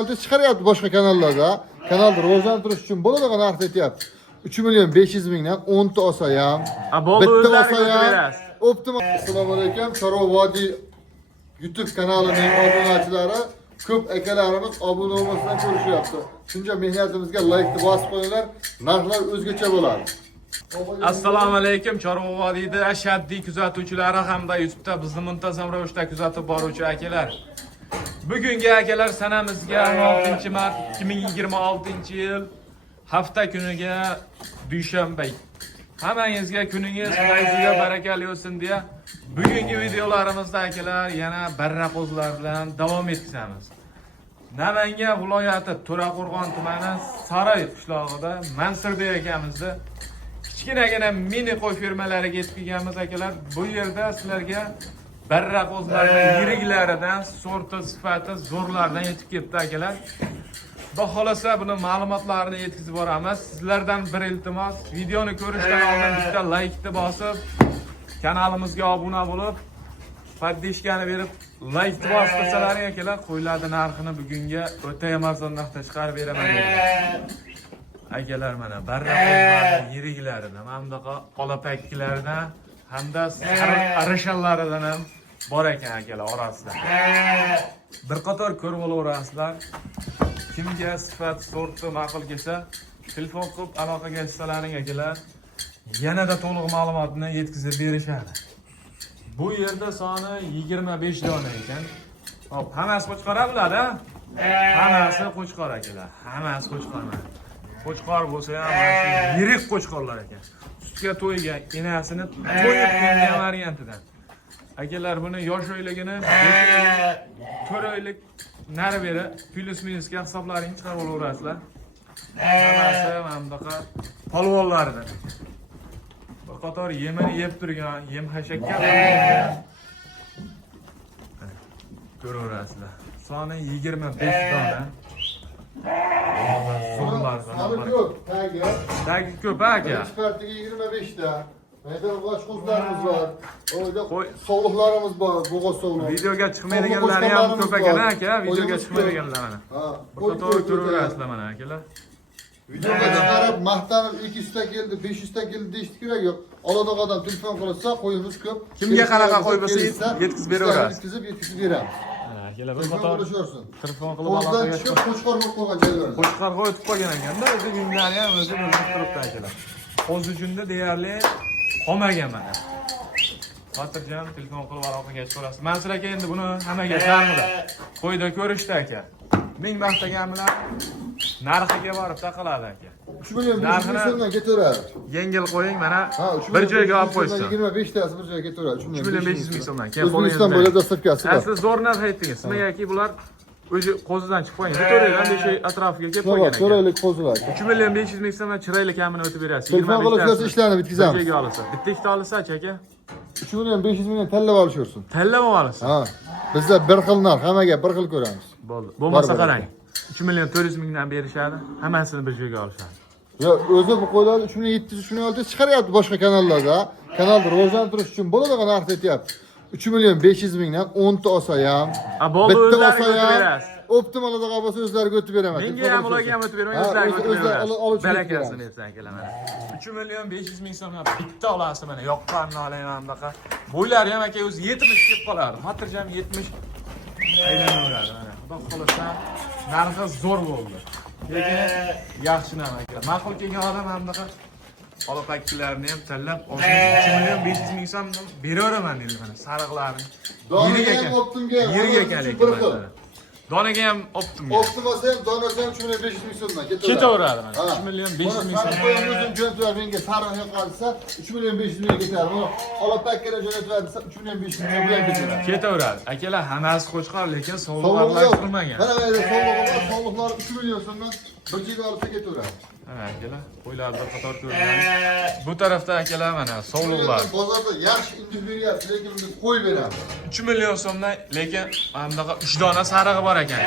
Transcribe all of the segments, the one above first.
olti chiqaryapti boshqa kanallarda. Kanalni rivojlantirish uchun bo'ladigan narx aytyapti. 3.500.000 mingdan 10 ta olsa ham, bitta olsa ham optimal. Assalomu alaykum. Chorva Vodiy YouTube kanalining obunachilari ko'p akalarimiz obuna bo'lmasdan ko'rishyapti. Shuncha mehnatimizga like bosib qo'yinglar, narxlar o'zgacha bo'ladi. Assalomu alaykum. Chorva Vodiyda ashaddiy kuzatuvchilari hamda YouTube'da bizni muntazam ravishda kuzatib boruvchi akalar. Bugungi akalar sanamizga 16-mart 2026-yil hafta kuniga dushanba. Hammangizga kuningiz fayziga barakali o'tsin deya bugungi videolarimizda akalar yana barra qo'zlar bilan davom etamiz. Namangan viloyati To'raqo'rg'on tumani Saroy qishlog'ida Mansurbek akamizni kichkinagina mini qo'y fermalariga yetib kelganmiz akalar. Bu yerda sizlarga barra qo'zlarning yiriklaridan, sorti, sifati, zo'rlaridan yetib kelibdi akalar. Xudo xolasa buni ma'lumotlarini yetkazib boramiz. Sizlardan bir iltimos, videoni ko'rishdan oldin bitta like bosib, kanalimizga obuna bo'lib, poddishkani berib, like bosib qo'ysalaring akalar, qo'ylarning narxini bugunga o'ta arzondan chiqarib beraman. Akalar mana barra qo'zlarning yiriklaridan, hamda qolapaklaridan, hamda arishallaridan ham bor ekan akalar orasida. Bir qator ko'rib olasizlar. Kimga sifat sorti ma'qul kelsa, telefon qilib aloqaga chiqsalaring akalar, yanada to'liq ma'lumotni yetkazib berishadi. Bu yerda soni 25 dona ekan. Hop, hammasi qo'chqor bo'ladi, hammasi qo'chqor akalar. Hammasi qo'chqor. Qo'chqor bo'lsa ham yirik qo'chqorlar ekan. Sutga to'ygan enasini to'yib kelgan variantidan. Akalar buni yosh oyligini 4 oylik nari beri plus minusga hisoblaring chiqarib olaverasizlar. Hammasi mana bunaqa polvonlardan. Bir qator yemini yeb turgan, yem hashakka qo'ygan. Ko'raverasizlar. Soni 25 dona. Tagi ko'p aka. Ekspertiga 25 ta. Mana boshqa qo'zlarimiz bor. O'yda sovuqlarimiz bor, bo'g'oz sovuqlar. Videoga chiqmaydiganlari ham ko'p ekan aka, videoga chiqmaydiganlar mana. Bir qator ko'raverasizlar mana akalar. Videoga chiqarib, maqtanib 200 ta keldi, 500 ta keldi deyish kerak yo'q. Oladigan odam telefon qilsa, qo'yimiz ko'p. Kimga qanaqa qo'y bo'lsa yetkazib beraverasiz. Yetkazib beramiz. Akalar bir qator telefon qilib aloqaga chiqib, qo'shqor bo'lib qolgan joylar. Qo'shqor qo'yib qo'ygan ekanda, o'zi günlari ham o'zi bilib turibdi akalar. Qo'z uchunda deyarli qolmagan mana. Xotirjam telefon qilib aloqaga chiqib olasiz. Mansur aka endi buni hammaga ta'minladi. Qo'yda ko'rishdi aka. Ming maqtagan bilan narxiga borib taqaladi aka. 3 million 500 ming so'mdan ketaveradi. Yengil qo'ying mana bir joyga olib qo'ysin. 25 tasi bir joyga ketaveradi. 3 million 500 ming so'mdan. Keyin O'zbekiston bo'ylab dastavkasi bor. Siz zo'r narx aytdingiz. Nimaga bular o'zi qo'zidan chiqib qo'ygan. To'raydan beshi atrofiga kelib qo'ygan. To'raylik qo'zilar. 3 million 500 ming so'mdan chiroyli kamini o'tib berasiz. Telefon qilib ko'rsa ishlarni bitkazamiz. Joyga olsa. Bitta ikkita olsa-chi aka? 3 million 500 mingdan tanlab olishaversin. Tanlab olasiz. Ha. Bizda bir xil narx, hammaga bir xil ko'ramiz. Bo'ldi. Bo'lmasa qarang. 3 million 400 mingdan berishadi. Hammasini bir joyga olishadi. Yo, o'zi bu qo'ylarni 3700, 3600 chiqaryapti boshqa kanallarda. Kanalni rivojlantirish uchun bo'ladigan narx aytyapti. 3 million 500 mingdan 10 ta olsa ham, bitta olsa ham, optimalda bo'lsa o'zlariga o'tib beraman. Menga ham ularga ham o'tib beraman, o'zlariga o'tib beraman. Barakasini bersin akalar mana. 3 million 500 ming so'mga bitta olasiz mana. Yoqqanini olayman bunaqa. Bo'ylari ham aka o'zi 70 kelib qoladi. Xotirjam 70 aylanaveradi mana. Xudo xolasa narxi zo'r bo'ldi. Lekin yaxshi narx aka. Ma'qul kelgan odam ham bunaqa qolopakilarni ham tanlab, 3 million 500 ming so'm beraveraman endi mana sariqlarni. Yirik ekan. Yirik ekan lekin mana. Donaga ham optimga. Optimasi ham donasi ham 3 million 500 ming so'mdan ketaveradi mana. 3 million 500 ming so'm. O'zim jo'natib menga sariq yoqadisa 3 million 500 ming ketadi. Buni qolopakilar jo'natib desa 3 million 500 ming bilan ketadi. Ketaveradi. Akalar hammasi qo'chqor, lekin sovg'alar qilmagan. Mana bu sovg'alar 3 million so'mdan bir joyga olib ketaveradi. Mana akalar, qo'ylar bir qator ko'ramiz. Bu tarafda akalar mana sovliqlar. Bozorda yaxshi indib beryapti, lekin biz qo'y beramiz. 3 million so'mdan, lekin mana bunaqa 3 dona sarig'i bor ekan.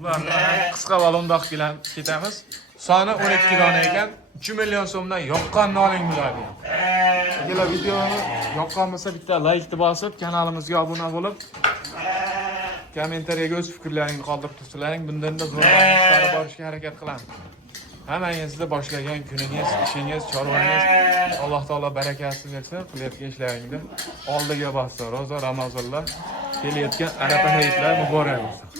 Bularni qisqa balondoq bilan ketamiz. Soni 12 dona ekan. 3 million so'mdan yoqqanini oling bularni. Akalar, videoni yoqqan bo'lsa bitta like bosib, kanalimizga obuna bo'lib, kommentariyaga o'z fikrlaringni qoldirib tursalaring, bundan-da zo'r borishga harakat qilamiz. Hammangizni boshlagan kuningiz, ishingiz, chorvangiz Alloh taolo barakasini bersin, qilayotgan ishlaringda oldiga bossin. Ro'za Ramazonlar kelayotgan Arafa hayitlar muborak bo'lsin.